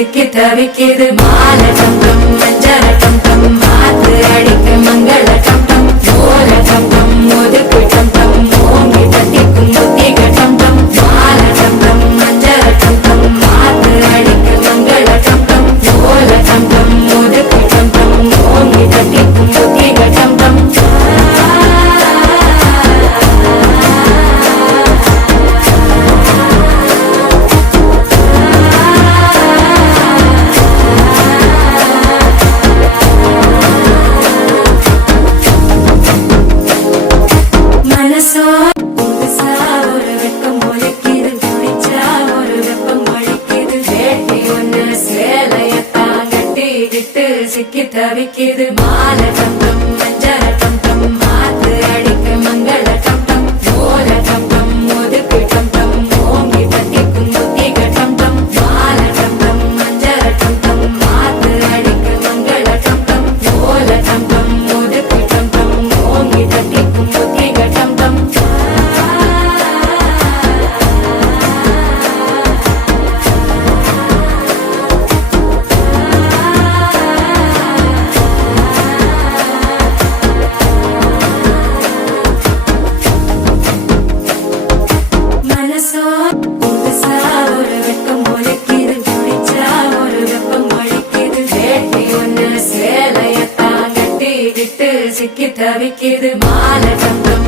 சிக்கி தவிக்குது மாலை கம்பம் மஞ்சள கம்பம் மாத்து அடிக்க மங்கள கம்பம் ஓல கம்பம் ஒதுக்கு கம்பம் ஓங்கி தட்டிக்கும் புத்திக கம்பம் மாலை கம்பம் மஞ்சள கம்பம் மாத்து அடிக்க மங்கள கம்பம் ஓல கம்பம் ஒதுக்கு கம்பம் ஓங்கி தட்டிக்கும் புத்திக கம்பம் சிக்கி தவிக்குது மாலை கம்பம் மஞ்சள கம்பம் மாத்து அடிக்க மங்கள கம்பம் ஓல கம்பம் ஒதுக்கு கம்பம் ஓங்கி தட்டிக்கும் புத்திக கம்பம் மாலை கம்பம் மஞ்சள கம்பம் மாத்து அடிக்க மங்கள கம்பம் ஓல கம்பம் ஒதுக்கு கம்பம் ஓங்கி தட்டிக்கும் புத்திக கம்பம் சிக்கி தவிக்குது மாலை கம்பம்